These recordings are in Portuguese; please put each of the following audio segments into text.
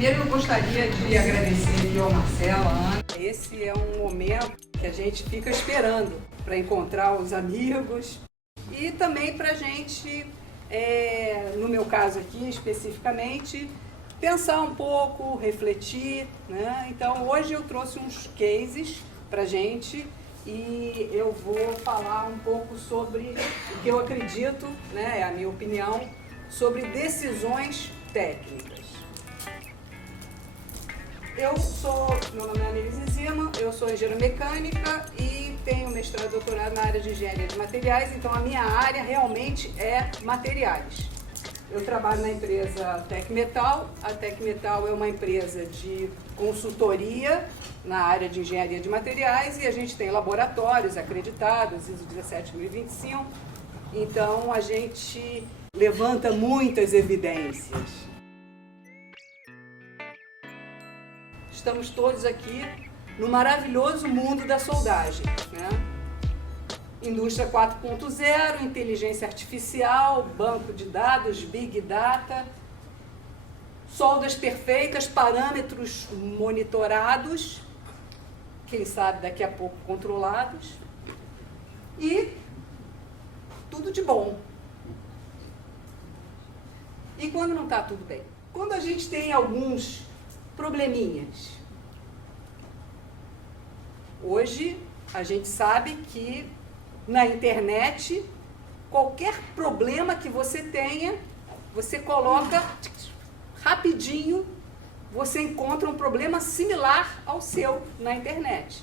Primeiro eu gostaria de agradecer aqui ao Marcelo, à Ana. Esse é um momento que a gente fica esperando para encontrar os amigos e também para a gente, no meu caso aqui especificamente, pensar um pouco, refletir, né? Então hoje eu trouxe uns cases para a gente e eu vou falar um pouco sobre o que eu acredito, né, é a minha opinião, sobre decisões técnicas. Meu nome é Annelise Zima, eu sou engenheira mecânica e tenho mestrado e doutorado na área de engenharia de materiais, então a minha área realmente é materiais. Eu trabalho na empresa Tecmetal. A Tecmetal é uma empresa de consultoria na área de engenharia de materiais e a gente tem laboratórios acreditados, ISO 17025, então a gente levanta muitas evidências. Estamos todos aqui no maravilhoso mundo da soldagem, né? Indústria 4.0, inteligência artificial, banco de dados, big data, soldas perfeitas, parâmetros monitorados, quem sabe daqui a pouco controlados, e tudo de bom. E quando não está tudo bem? Quando a gente tem alguns probleminhas. Hoje a gente sabe que na internet qualquer problema que você tenha, você coloca rapidinho, você encontra um problema similar ao seu na internet.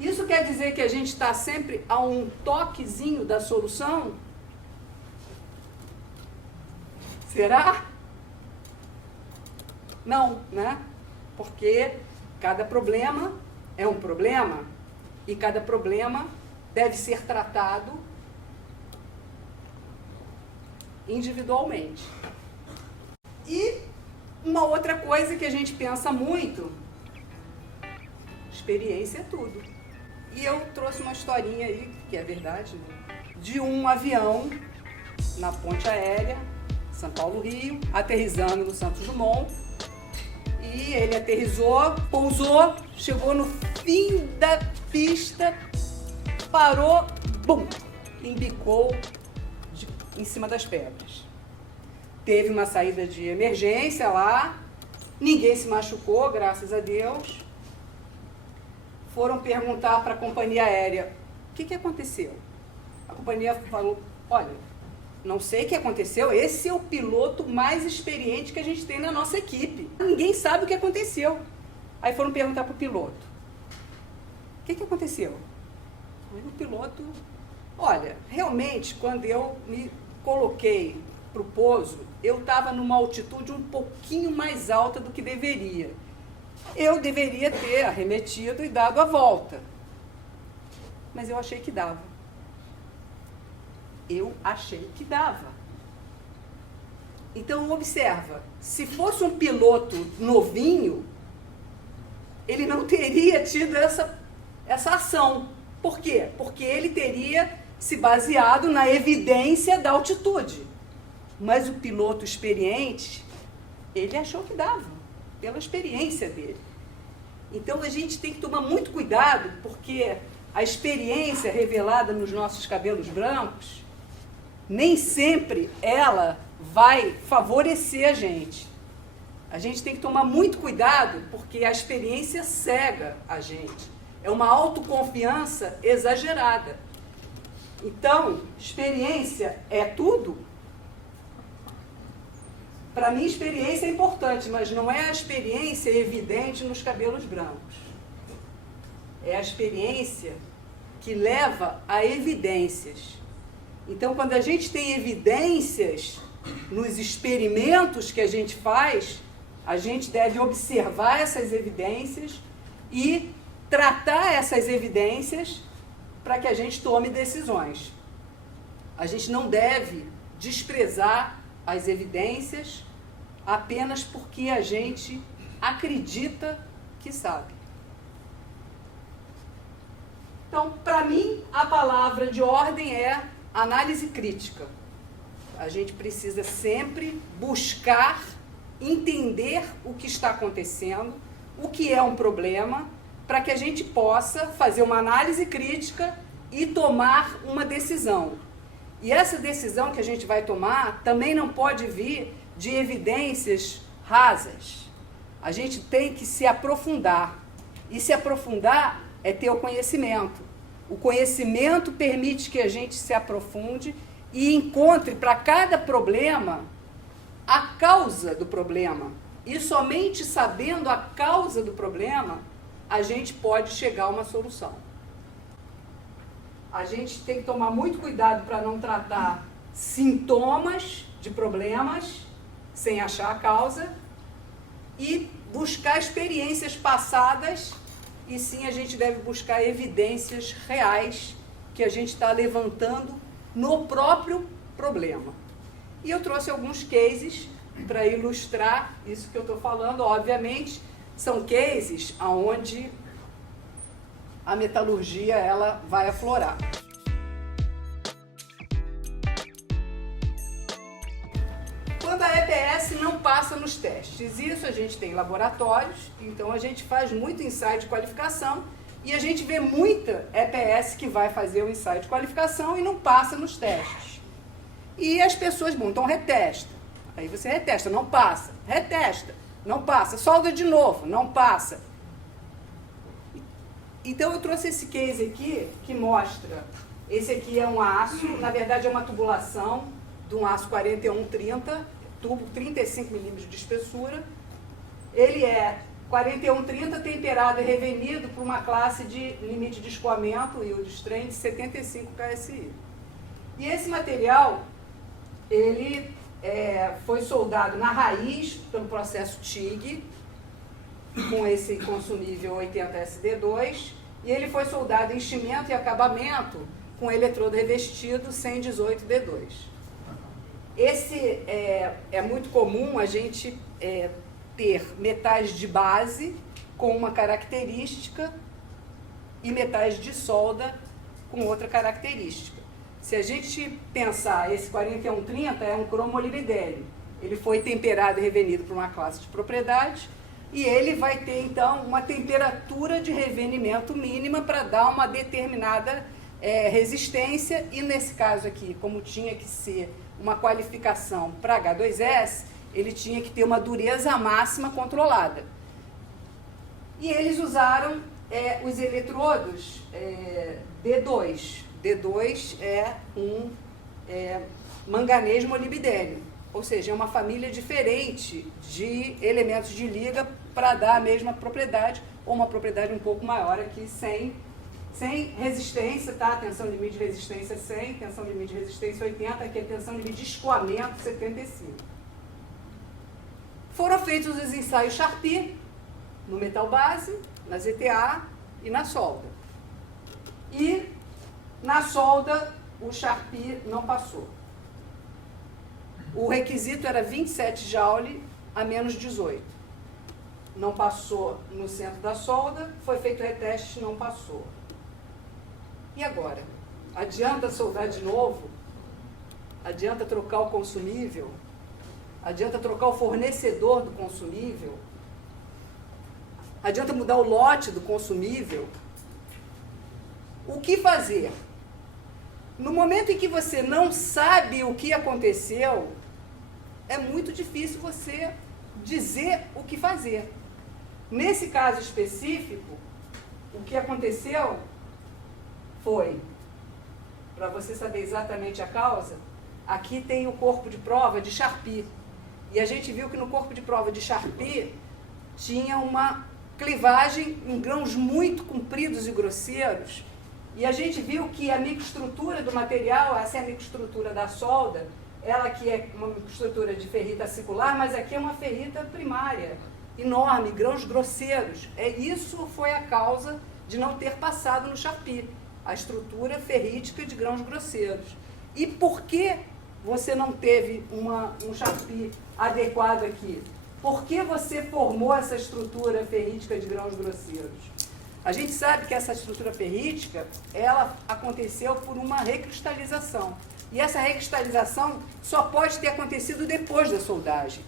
Isso quer dizer que a gente está sempre a um toquezinho da solução? Será? Não, né? Porque cada problema é um problema e cada problema deve ser tratado individualmente. E uma outra coisa que a gente pensa muito, experiência é tudo. E eu trouxe uma historinha aí, que é verdade, né? De um avião na ponte aérea, São Paulo-Rio, aterrissando no Santos Dumont. E ele aterrissou, pousou, chegou no fim da pista, parou, bum, embicou em cima das pedras. Teve uma saída de emergência lá, ninguém se machucou, graças a Deus. Foram perguntar para a companhia aérea, o que aconteceu? A companhia falou, olha, não sei o que aconteceu, esse é o piloto mais experiente que a gente tem na nossa equipe. Ninguém sabe o que aconteceu. Aí foram perguntar para o piloto, o que aconteceu? Aí o piloto, olha, realmente, quando eu me coloquei para o pouso, eu estava numa altitude um pouquinho mais alta do que deveria. Eu deveria ter arremetido e dado a volta. Mas eu achei que dava. Eu achei que dava. Então, observa, se fosse um piloto novinho, ele não teria tido essa ação. Por quê? Porque ele teria se baseado na evidência da altitude. Mas o piloto experiente, ele achou que dava, pela experiência dele. Então, a gente tem que tomar muito cuidado, porque a experiência revelada nos nossos cabelos brancos, nem sempre ela vai favorecer a gente. A gente tem que tomar muito cuidado, porque a experiência cega a gente. É uma autoconfiança exagerada. Então, experiência é tudo? Para mim, experiência é importante, mas não é a experiência evidente nos cabelos brancos. É a experiência que leva a evidências. Então, quando a gente tem evidências nos experimentos que a gente faz, a gente deve observar essas evidências e tratar essas evidências para que a gente tome decisões. A gente não deve desprezar as evidências apenas porque a gente acredita que sabe. Então, para mim, a palavra de ordem é análise crítica. A gente precisa sempre buscar entender o que está acontecendo, o que é um problema, para que a gente possa fazer uma análise crítica e tomar uma decisão. E essa decisão que a gente vai tomar também não pode vir de evidências rasas. A gente tem que se aprofundar. E se aprofundar é ter o conhecimento. O conhecimento permite que a gente se aprofunde e encontre para cada problema a causa do problema. E somente sabendo a causa do problema, a gente pode chegar a uma solução. A gente tem que tomar muito cuidado para não tratar sintomas de problemas sem achar a causa e buscar experiências passadas, e sim a gente deve buscar evidências reais que a gente está levantando no próprio problema. E eu trouxe alguns cases para ilustrar isso que eu estou falando. Obviamente, são cases onde a metalurgia ela vai aflorar. Quando a EPS não passa nos testes, isso a gente tem laboratórios, então a gente faz muito ensaio de qualificação e a gente vê muita EPS que vai fazer o ensaio de qualificação e não passa nos testes. E as pessoas, bom, então retesta. Aí você retesta, não passa. Retesta, não passa. Solda de novo, não passa. Então eu trouxe esse case aqui que mostra, esse aqui é um aço, na verdade é uma tubulação de um aço 4130, tubo 35 milímetros de espessura. Ele é 4130 temperado e revenido por uma classe de limite de escoamento, yield strength, de 75 KSI. E esse material, ele foi soldado na raiz pelo processo TIG, com esse consumível 80 SD2, e ele foi soldado em enchimento e acabamento com eletrodo revestido 118 D2. Esse é muito comum a gente ter metais de base com uma característica e metais de solda com outra característica. Se a gente pensar, esse 4130 é um cromolibdélio. Ele foi temperado e revenido por uma classe de propriedades e ele vai ter, então, uma temperatura de revenimento mínima para dar uma determinada resistência. E nesse caso aqui, como tinha que ser uma qualificação para H2S, ele tinha que ter uma dureza máxima controlada. E eles usaram os eletrodos D2. D2 é um manganês molibdênio, ou seja, é uma família diferente de elementos de liga para dar a mesma propriedade, ou uma propriedade um pouco maior aqui, sem resistência, tá? Tensão limite de resistência 100, tensão limite de resistência 80, aqui é tensão limite de escoamento 75. Foram feitos os ensaios Charpy no metal base, na ZTA e na solda. E na solda, o Charpy não passou. O requisito era 27 Joule a menos 18. Não passou no centro da solda, foi feito o reteste, não passou. E agora? Adianta soldar de novo? Adianta trocar o consumível? Adianta trocar o fornecedor do consumível? Adianta mudar o lote do consumível? O que fazer? No momento em que você não sabe o que aconteceu, é muito difícil você dizer o que fazer. Nesse caso específico, o que aconteceu foi, para você saber exatamente a causa, aqui tem o corpo de prova de Charpy. E a gente viu que no corpo de prova de Charpy tinha uma clivagem em grãos muito compridos e grosseiros. E a gente viu que a microestrutura do material, essa é a microestrutura da solda, ela aqui é uma microestrutura de ferrita acicular, mas aqui é uma ferrita primária, enorme, grãos grosseiros. Isso foi a causa de não ter passado no Charpy, a estrutura ferrítica de grãos grosseiros. E por que você não teve um Charpy adequado aqui? Por que você formou essa estrutura ferrítica de grãos grosseiros? A gente sabe que essa estrutura ferrítica, ela aconteceu por uma recristalização. E essa recristalização só pode ter acontecido depois da soldagem.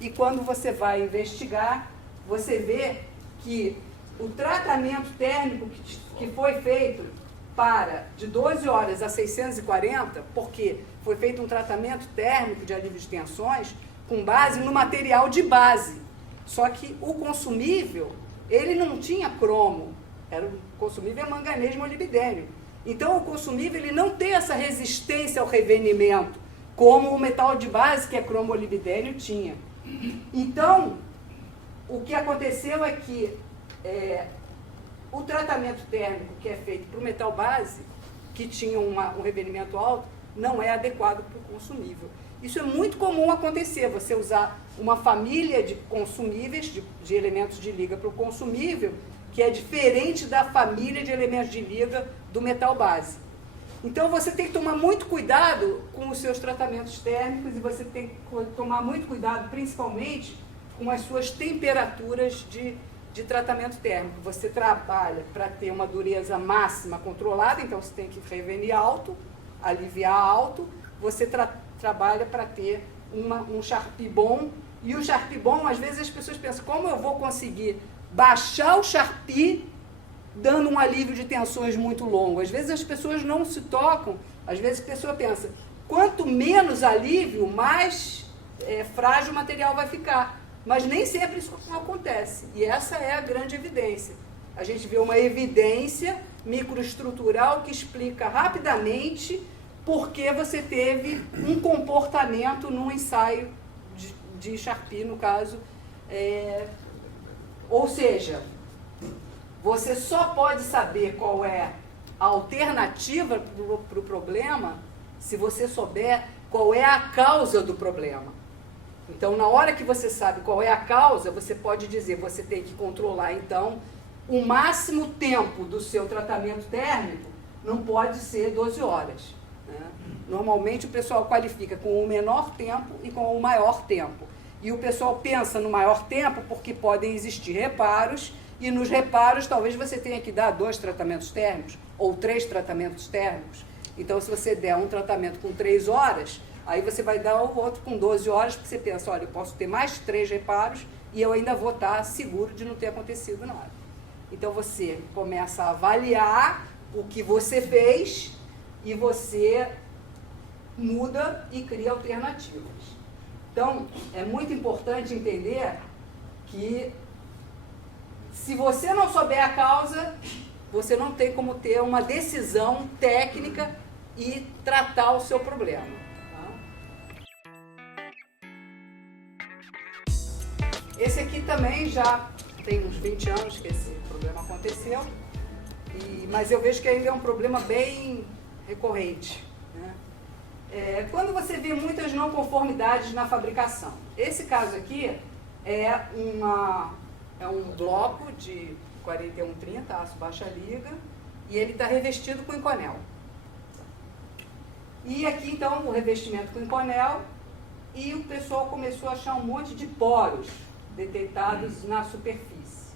e quando você vai investigar, você vê que o tratamento térmico que foi feito de 12 horas a 640, porque foi feito um tratamento térmico de alívio de tensões com base no material de base. Só que o consumível, ele não tinha cromo, o consumível é manganês molibdênio. Então o consumível ele não tem essa resistência ao revenimento, como o metal de base, que é cromo molibdênio, tinha. Então, o que aconteceu é que o tratamento térmico que é feito para o metal base, que tinha um revenimento alto, não é adequado para o consumível. Isso é muito comum acontecer, você usar uma família de consumíveis, de elementos de liga para o consumível, que é diferente da família de elementos de liga do metal base. Então você tem que tomar muito cuidado com os seus tratamentos térmicos e você tem que tomar muito cuidado, principalmente, com as suas temperaturas de tratamento térmico. Você trabalha para ter uma dureza máxima controlada, então você tem que revenir alto, aliviar alto, você trabalha para ter um Charpy bom, e o Charpy bom, às vezes as pessoas pensam, como eu vou conseguir baixar o Charpy dando um alívio de tensões muito longo? Às vezes as pessoas não se tocam, às vezes a pessoa pensa, quanto menos alívio, mais frágil o material vai ficar. Mas nem sempre isso acontece, e essa é a grande evidência. A gente vê uma evidência microestrutural que explica rapidamente por que você teve um comportamento num ensaio de Charpy, no caso. Ou seja, você só pode saber qual é a alternativa para o problema se você souber qual é a causa do problema. Então, na hora que você sabe qual é a causa, você pode dizer, você tem que controlar, então, o máximo tempo do seu tratamento térmico não pode ser 12 horas. Né? Normalmente o pessoal qualifica com o menor tempo e com o maior tempo. E o pessoal pensa no maior tempo porque podem existir reparos, e nos reparos talvez você tenha que dar 2 tratamentos térmicos ou 3 tratamentos térmicos. Então, se você der um tratamento com 3 horas, aí você vai dar o outro com 12 horas, porque você pensa, olha, eu posso ter mais 3 reparos e eu ainda vou estar seguro de não ter acontecido nada. Então, você começa a avaliar o que você fez e você muda e cria alternativas. Então, é muito importante entender que se você não souber a causa, você não tem como ter uma decisão técnica e tratar o seu problema. Esse aqui também já tem uns 20 anos que esse problema aconteceu, mas eu vejo que ainda é um problema bem recorrente. Né? Quando você vê muitas não conformidades na fabricação, esse caso aqui é um bloco de 4130, aço baixa liga, e ele está revestido com Inconel. E aqui então o revestimento com Inconel, e o pessoal começou a achar um monte de poros detectados na superfície.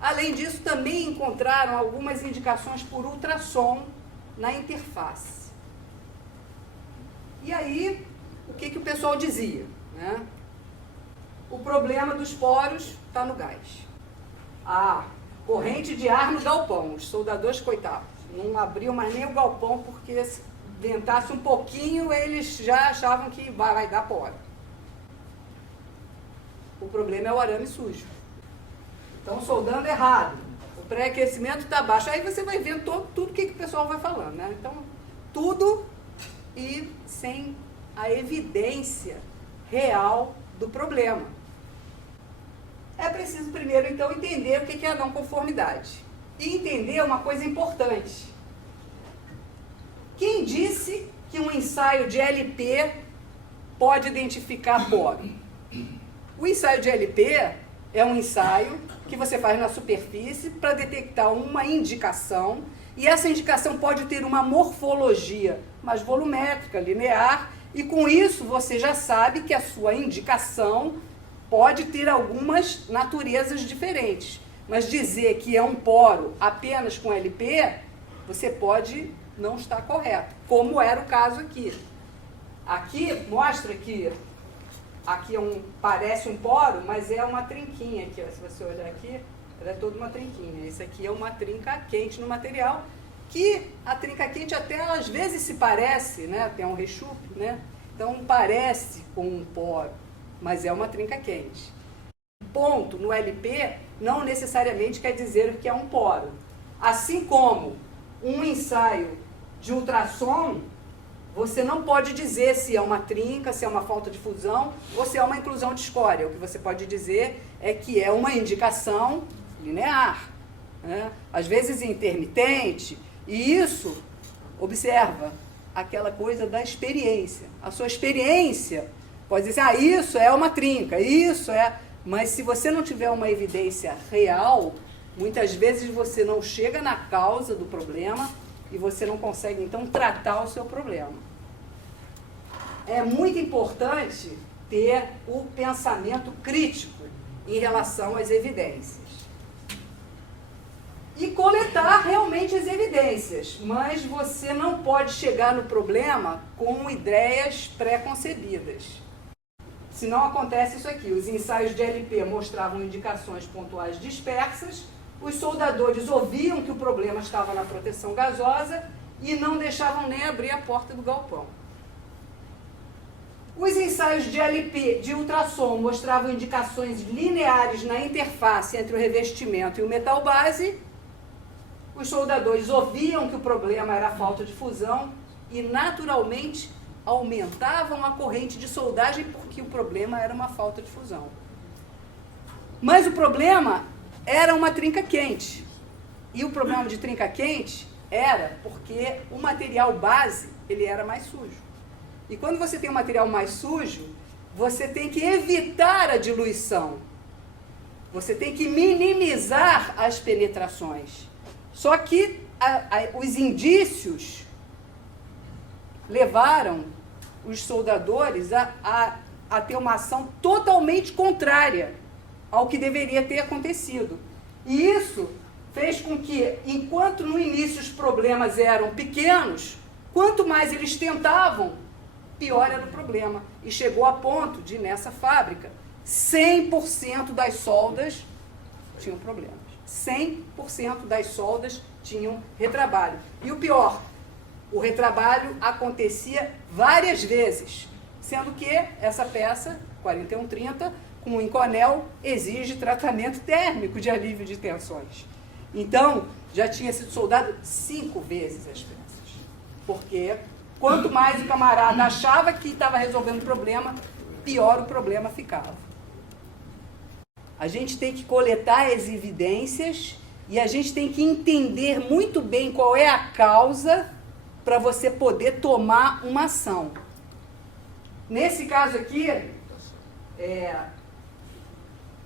Além disso, também encontraram algumas indicações por ultrassom na interface. E aí, o que o pessoal dizia? Né? O problema dos poros está no gás. A corrente de ar no galpão. Os soldadores, coitados, não abriam mais nem o galpão, porque se ventasse um pouquinho, eles já achavam que vai dar poro. O problema é o arame sujo. Então, soldando errado. O pré-aquecimento está baixo. Aí você vai vendo tudo que o pessoal vai falando. Né? Então, tudo e sem a evidência real do problema. É preciso primeiro, então, entender o que é a não conformidade. E entender uma coisa importante. Quem disse que um ensaio de LP pode identificar poro? O ensaio de LP é um ensaio que você faz na superfície para detectar uma indicação, e essa indicação pode ter uma morfologia mais volumétrica, linear, e com isso você já sabe que a sua indicação pode ter algumas naturezas diferentes. Mas dizer que é um poro apenas com LP, você pode não estar correto, como era o caso aqui. Aqui mostra que aqui parece um poro, mas é uma trinquinha aqui, ó. Se você olhar aqui, ela é toda uma trinquinha. Esse aqui é uma trinca quente no material, que a trinca quente até às vezes se parece, né? Tem um rechupe, né? Então parece com um poro, mas é uma trinca quente. Ponto no LP não necessariamente quer dizer que é um poro. Assim como um ensaio de ultrassom, você não pode dizer se é uma trinca, se é uma falta de fusão ou se é uma inclusão de escória. O que você pode dizer é que é uma indicação linear, né? Às vezes intermitente, e isso, observa, aquela coisa da experiência. A sua experiência pode dizer, isso é uma trinca, isso é... Mas se você não tiver uma evidência real, muitas vezes você não chega na causa do problema e você não consegue, então, tratar o seu problema. É muito importante ter o pensamento crítico em relação às evidências. E coletar realmente as evidências, mas você não pode chegar no problema com ideias pré-concebidas. Senão acontece isso aqui, os ensaios de LP mostravam indicações pontuais dispersas, os soldadores ouviam que o problema estava na proteção gasosa e não deixavam nem abrir a porta do galpão. Os ensaios de LP de ultrassom mostravam indicações lineares na interface entre o revestimento e o metal base. Os soldadores ouviam que o problema era a falta de fusão e, naturalmente, aumentavam a corrente de soldagem porque o problema era uma falta de fusão. Mas o problema era uma trinca quente. E o problema de trinca quente era porque o material base ele era mais sujo. E quando você tem um material mais sujo, você tem que evitar a diluição. Você tem que minimizar as penetrações. Só que os indícios levaram os soldadores a ter uma ação totalmente contrária ao que deveria ter acontecido. E isso fez com que, enquanto no início os problemas eram pequenos, quanto mais eles tentavam, pior era o problema. E chegou a ponto de, nessa fábrica, 100% das soldas tinham problemas. 100% das soldas tinham retrabalho. E o pior, o retrabalho acontecia várias vezes, sendo que essa peça, 4130, com o Inconel, exige tratamento térmico de alívio de tensões. Então, já tinha sido soldado 5 vezes as peças. Porque quanto mais o camarada achava que estava resolvendo o problema, pior o problema ficava. A gente tem que coletar as evidências e a gente tem que entender muito bem qual é a causa para você poder tomar uma ação. Nesse caso aqui,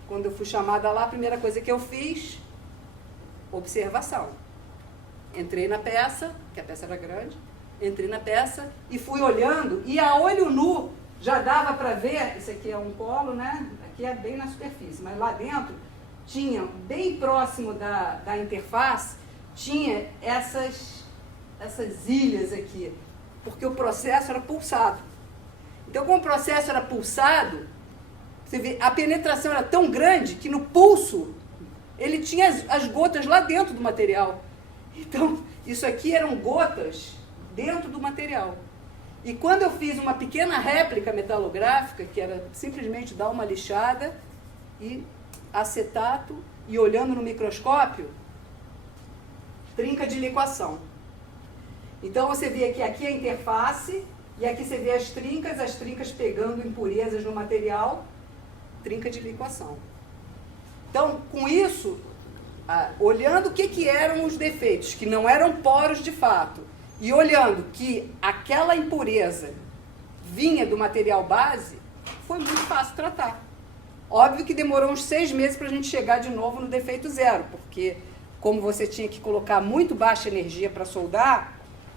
quando eu fui chamada lá, a primeira coisa que eu fiz, observação. Entrei na peça, que a peça era grande, entrei na peça e fui olhando, e a olho nu já dava para ver, esse aqui é um colo, né? Aqui é bem na superfície, mas lá dentro tinha, bem próximo da interface, tinha essas ilhas aqui, porque o processo era pulsado. Então, como o processo era pulsado, você vê, a penetração era tão grande que no pulso ele tinha as gotas lá dentro do material. Então, isso aqui eram gotas dentro do material. E quando eu fiz uma pequena réplica metalográfica, que era simplesmente dar uma lixada e acetato, e olhando no microscópio, trinca de liquação. Então você vê que aqui é a interface, e aqui você vê as trincas pegando impurezas no material, trinca de liquação. Então, com isso, olhando o que eram os defeitos, que não eram poros de fato, e olhando que aquela impureza vinha do material base, foi muito fácil tratar. Óbvio que demorou uns 6 meses para a gente chegar de novo no defeito zero, porque como você tinha que colocar muito baixa energia para soldar,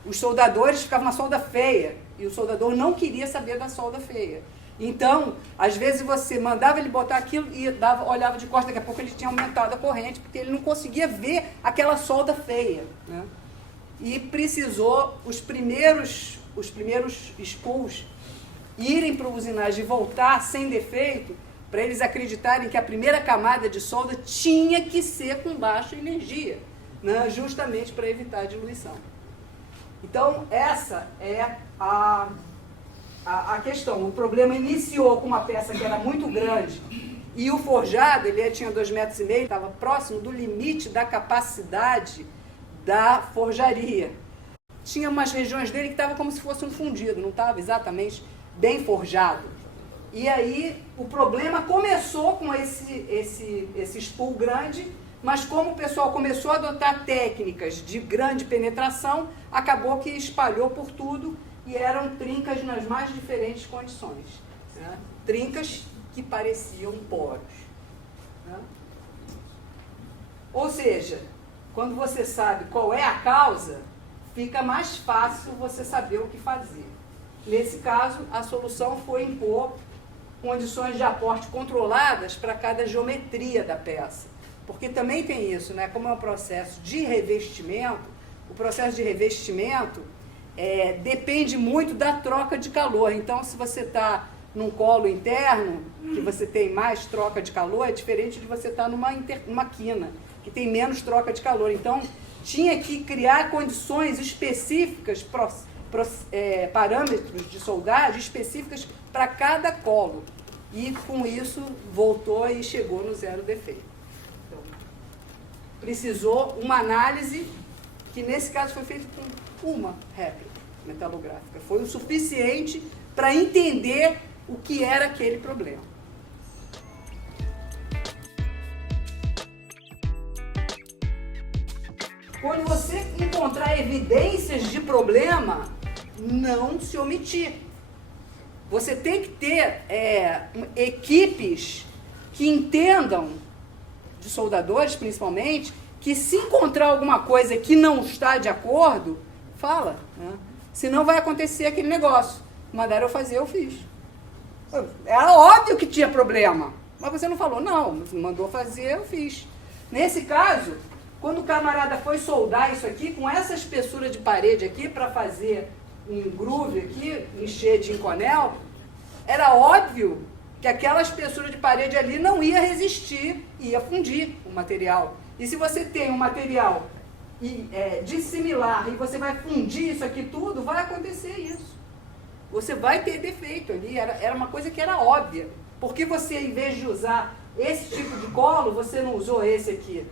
os soldadores ficavam uma solda feia, e o soldador não queria saber da solda feia. Então, às vezes você mandava ele botar aquilo e olhava de costas, daqui a pouco ele tinha aumentado a corrente, porque ele não conseguia ver aquela solda feia, né? E precisou, os primeiros spools irem para a usinagem e voltar sem defeito, para eles acreditarem que a primeira camada de solda tinha que ser com baixa energia, né? Justamente para evitar a diluição. Então, essa é a questão. O problema iniciou com uma peça que era muito grande e o forjado, ele tinha 2,5 metros, estava próximo do limite da capacidade da forjaria. Tinha umas regiões dele que estava como se fosse um fundido, não estava exatamente bem forjado. E aí o problema começou com esse spool grande, mas como o pessoal começou a adotar técnicas de grande penetração, acabou que espalhou por tudo e eram trincas nas mais diferentes condições, né? Trincas que pareciam poros, né? Ou seja, quando você sabe qual é a causa, fica mais fácil você saber o que fazer. Nesse caso, a solução foi impor condições de aporte controladas para cada geometria da peça. Porque também tem isso, né? Como é um processo de revestimento, o processo de revestimento depende muito da troca de calor. Então, se você está num colo interno, que você tem mais troca de calor, é diferente de você estar numa quina, que tem menos troca de calor. Então, tinha que criar condições específicas, parâmetros de soldagem específicas para cada colo. E com isso voltou e chegou no zero defeito. Então, precisou uma análise que nesse caso foi feita com uma réplica metalográfica. Foi o suficiente para entender o que era aquele problema. Quando você encontrar evidências de problema, não se omitir. Você tem que ter equipes que entendam, de soldadores principalmente, que se encontrar alguma coisa que não está de acordo, fala, né? Senão vai acontecer aquele negócio. Mandaram eu fazer, eu fiz. Era óbvio que tinha problema, mas você não falou, não, mandou fazer, eu fiz. Nesse caso, quando o camarada foi soldar isso aqui, com essa espessura de parede aqui, para fazer um groove aqui, encher de inconel, era óbvio que aquela espessura de parede ali não ia resistir, ia fundir o material. E se você tem um material dissimilar e você vai fundir isso aqui tudo, vai acontecer isso. Você vai ter defeito ali, era uma coisa que era óbvia. Por que você, em vez de usar esse tipo de colo, você não usou esse aqui?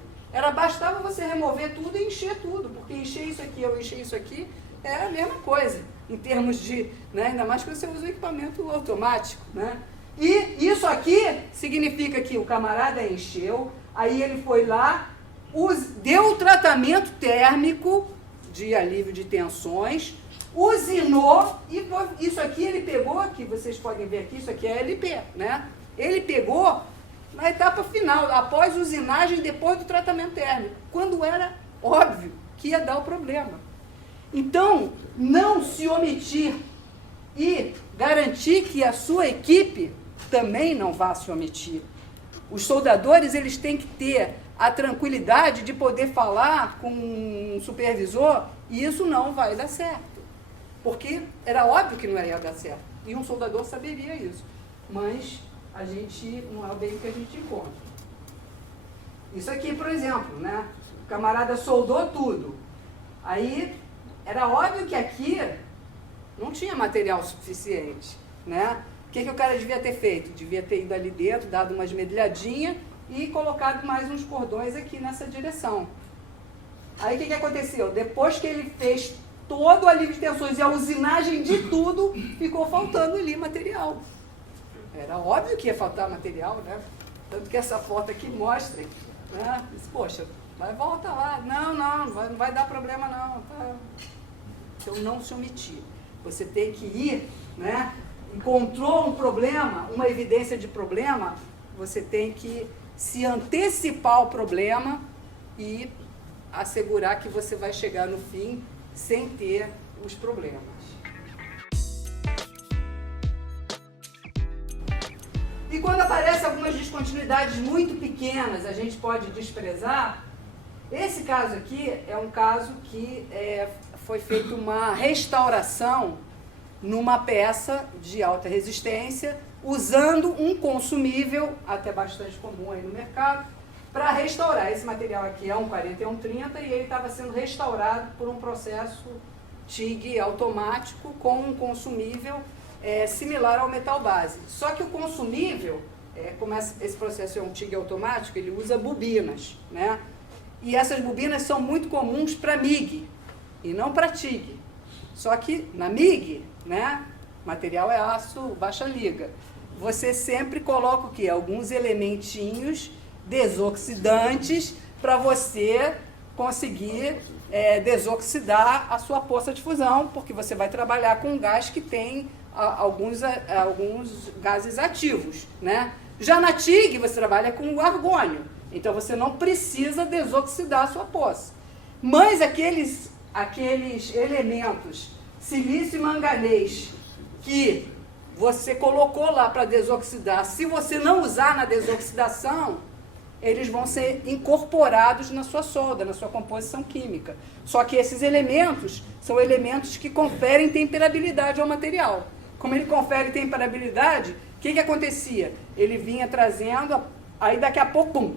Bastava você remover tudo e encher tudo, porque encher isso aqui ou encher isso aqui é a mesma coisa, em termos de, né, ainda mais que você usa o equipamento automático, né? E isso aqui significa que o camarada encheu, aí ele foi lá, deu o tratamento térmico de alívio de tensões, usinou, e isso aqui ele pegou, que vocês podem ver aqui, isso aqui é LP, né? Ele pegou na etapa final, após usinagem, depois do tratamento térmico, quando era óbvio que ia dar o problema. Então, não se omitir e garantir que a sua equipe também não vá se omitir. Os soldadores, eles têm que ter a tranquilidade de poder falar com um supervisor e isso não vai dar certo. Porque era óbvio que não ia dar certo. E um soldador saberia isso. Mas a gente não é bem o que a gente encontra. Isso aqui, por exemplo, né? O camarada soldou tudo. Aí era óbvio que aqui não tinha material suficiente, né? O que o cara devia ter feito? Devia ter ido ali dentro, dado uma esmedilhadinha e colocado mais uns cordões aqui nessa direção. Aí o que aconteceu? Depois que ele fez todo o alívio de tensões e a usinagem de tudo, ficou faltando ali material. Era óbvio que ia faltar material, né? Tanto que essa foto aqui mostra, né? Poxa, vai volta lá. Não vai dar problema não. Tá? Então não se omitir. Você tem que ir, né? Encontrou um problema, uma evidência de problema, você tem que se antecipar ao problema e assegurar que você vai chegar no fim sem ter os problemas. E quando aparecem algumas descontinuidades muito pequenas, a gente pode desprezar. Esse caso aqui é um caso que foi feita uma restauração numa peça de alta resistência, usando um consumível, até bastante comum aí no mercado, para restaurar. Esse material aqui é um 4130 e ele estava sendo restaurado por um processo TIG automático com um consumível similar ao metal base. Só que o consumível, como esse processo é um TIG automático, ele usa bobinas, né? E essas bobinas são muito comuns para MIG e não para TIG. Só que na MIG, né, material é aço baixa liga, você sempre coloca o quê? Alguns elementinhos desoxidantes para você conseguir desoxidar a sua poça de fusão, porque você vai trabalhar com um gás que tem alguns gases ativos, né? Já na TIG você trabalha com o argônio, então você não precisa desoxidar a sua poça. Mas aqueles elementos, silício e manganês, que você colocou lá para desoxidar, se você não usar na desoxidação, eles vão ser incorporados na sua solda, na sua composição química. Só que esses elementos são elementos que conferem temperabilidade ao material. Como ele confere temperabilidade, o que acontecia? Ele vinha trazendo, aí daqui a pouco,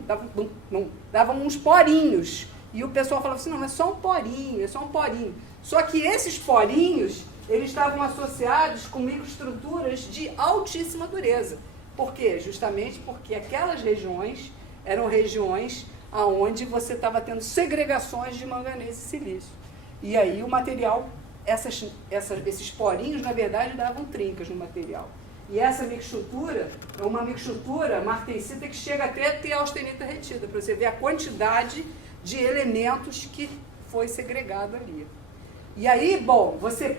dava uns porinhos. E o pessoal falava assim, não, é só um porinho, é só um porinho. Só que esses porinhos, eles estavam associados com microestruturas de altíssima dureza. Por quê? Justamente porque aquelas regiões eram regiões onde você estava tendo segregações de manganês e silício. E aí o material, esses porinhos, na verdade, davam trincas no material. E essa mixtura é uma mixtura martensita que chega até a ter austenita retida, para você ver a quantidade de elementos que foi segregado ali. E aí, bom, você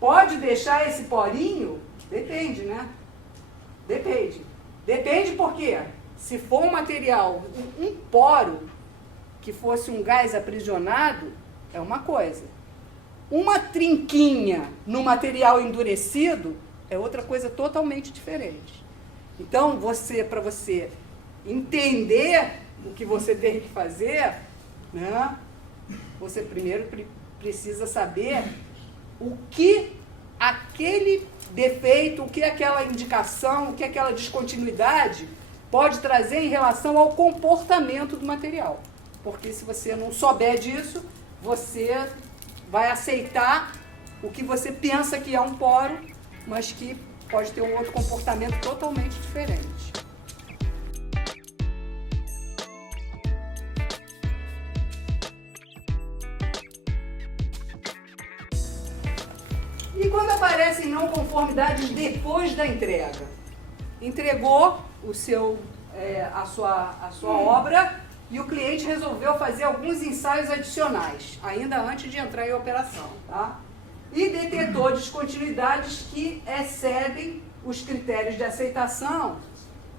pode deixar esse porinho? Depende, né? Depende. Depende por quê? Se for um material, um poro, que fosse um gás aprisionado, é uma coisa. Uma trinquinha no material endurecido é outra coisa totalmente diferente. Então, para você entender o que você tem que fazer, né, você primeiro precisa saber o que aquele defeito, o que aquela indicação, o que aquela descontinuidade pode trazer em relação ao comportamento do material. Porque se você não souber disso, você vai aceitar o que você pensa que é um poro, mas que pode ter um outro comportamento totalmente diferente. E quando aparecem não conformidades depois da entrega? Entregou a sua obra e o cliente resolveu fazer alguns ensaios adicionais, ainda antes de entrar em operação, tá? E detectou descontinuidades que excedem os critérios de aceitação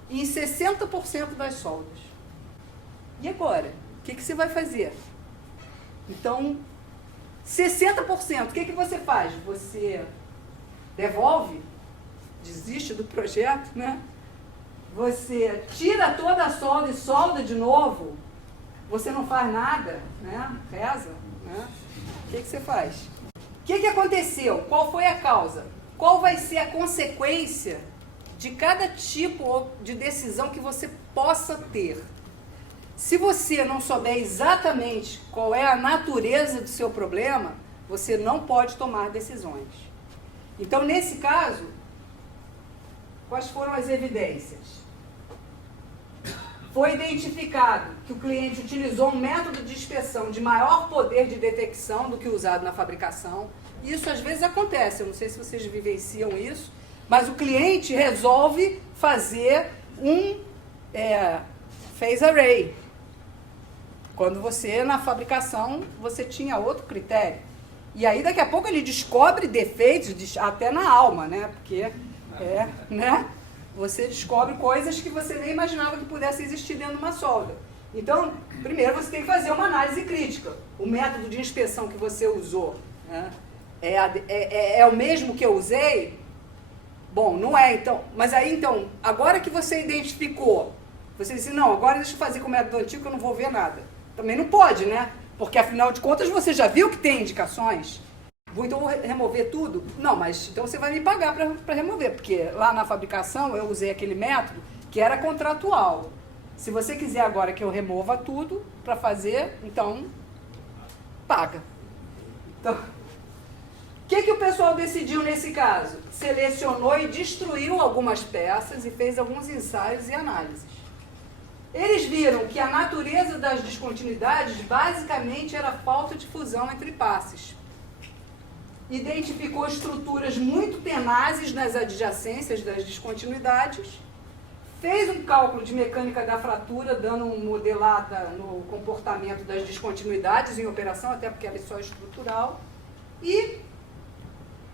em 60% das soldas. E agora? O que você vai fazer? Então, 60%, o que você faz? Você devolve, desiste do projeto, né? Você tira toda a solda e solda de novo, você não faz nada, né? Reza, né? O que você faz? O que aconteceu? Qual foi a causa? Qual vai ser a consequência de cada tipo de decisão que você possa ter? Se você não souber exatamente qual é a natureza do seu problema, você não pode tomar decisões. Então, nesse caso, quais foram as evidências? Foi identificado que o cliente utilizou um método de inspeção de maior poder de detecção do que o usado na fabricação. Isso às vezes acontece, eu não sei se vocês vivenciam isso, mas o cliente resolve fazer um phase array. Quando você, na fabricação, você tinha outro critério. E aí, daqui a pouco, ele descobre defeitos, até na alma, né? Porque, né? Você descobre coisas que você nem imaginava que pudesse existir dentro de uma solda. Então, primeiro você tem que fazer uma análise crítica. O método de inspeção que você usou, né, é o mesmo que eu usei? Bom, não é, então. Mas aí, então, agora que você identificou, você disse, não, agora deixa eu fazer com o método antigo que eu não vou ver nada. Também não pode, né? Porque, afinal de contas, você já viu que tem indicações. Vou então remover tudo? Não, mas então você vai me pagar para remover, porque lá na fabricação eu usei aquele método que era contratual. Se você quiser agora que eu remova tudo para fazer, então paga. Então, o que o pessoal decidiu nesse caso? Selecionou e destruiu algumas peças e fez alguns ensaios e análises. Eles viram que a natureza das descontinuidades basicamente era falta de fusão entre passes. Identificou estruturas muito tenazes nas adjacências das descontinuidades, fez um cálculo de mecânica da fratura, dando uma modelada no comportamento das descontinuidades em operação, até porque ela é só estrutural, e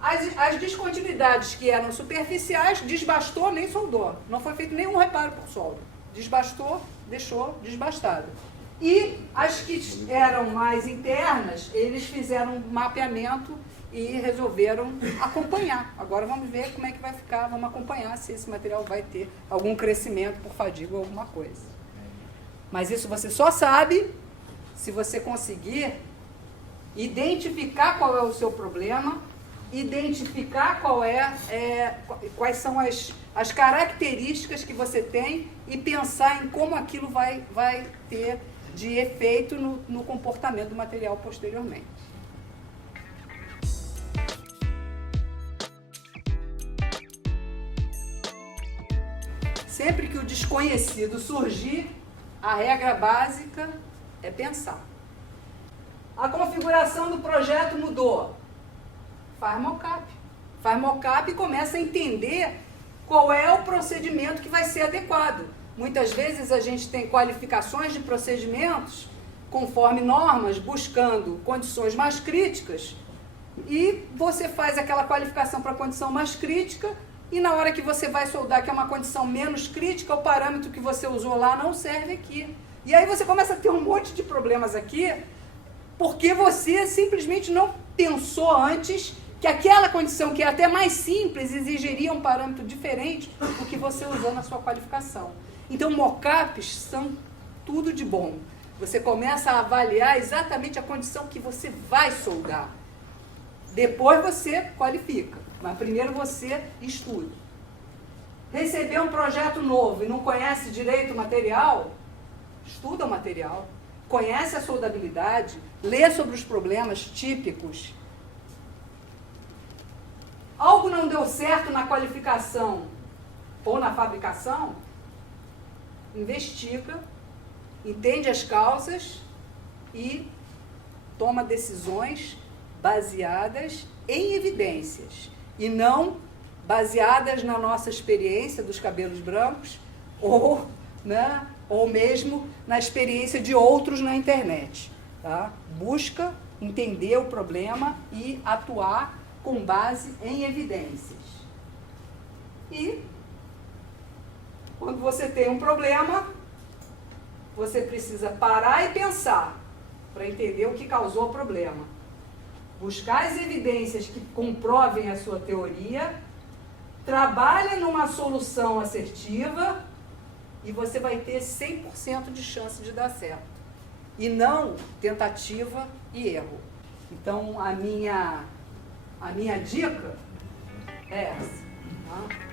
as descontinuidades que eram superficiais, desbastou, nem soldou. Não foi feito nenhum reparo por solda. Desbastou, deixou desbastado. E as que eram mais internas, eles fizeram um mapeamento e resolveram acompanhar. Agora vamos ver como é que vai ficar, vamos acompanhar se esse material vai ter algum crescimento por fadiga ou alguma coisa. Mas isso você só sabe se você conseguir identificar qual é o seu problema, identificar quais são as características que você tem e pensar em como aquilo vai ter de efeito no comportamento do material posteriormente. Sempre que o desconhecido surgir, a regra básica é pensar. A configuração do projeto mudou. Faz mockup. Faz mockup e começa a entender qual é o procedimento que vai ser adequado. Muitas vezes a gente tem qualificações de procedimentos conforme normas, buscando condições mais críticas, e você faz aquela qualificação para a condição mais crítica, e na hora que você vai soldar, que é uma condição menos crítica, o parâmetro que você usou lá não serve aqui. E aí você começa a ter um monte de problemas aqui, porque você simplesmente não pensou antes que aquela condição, que é até mais simples, exigiria um parâmetro diferente do que você usou na sua qualificação. Então, mockups são tudo de bom. Você começa a avaliar exatamente a condição que você vai soldar. Depois você qualifica, mas primeiro você estuda. Recebeu um projeto novo e não conhece direito o material? Estuda o material, conhece a soldabilidade, lê sobre os problemas típicos. Algo não deu certo na qualificação ou na fabricação? Investiga, entende as causas e toma decisões baseadas em evidências e não baseadas na nossa experiência dos cabelos brancos ou mesmo na experiência de outros na internet. Tá? Busca entender o problema e atuar com base em evidências. E quando você tem um problema, você precisa parar e pensar para entender o que causou o problema. Buscar as evidências que comprovem a sua teoria, trabalha numa solução assertiva e você vai ter 100% de chance de dar certo. E não tentativa e erro. Então, a minha dica é essa. Tá?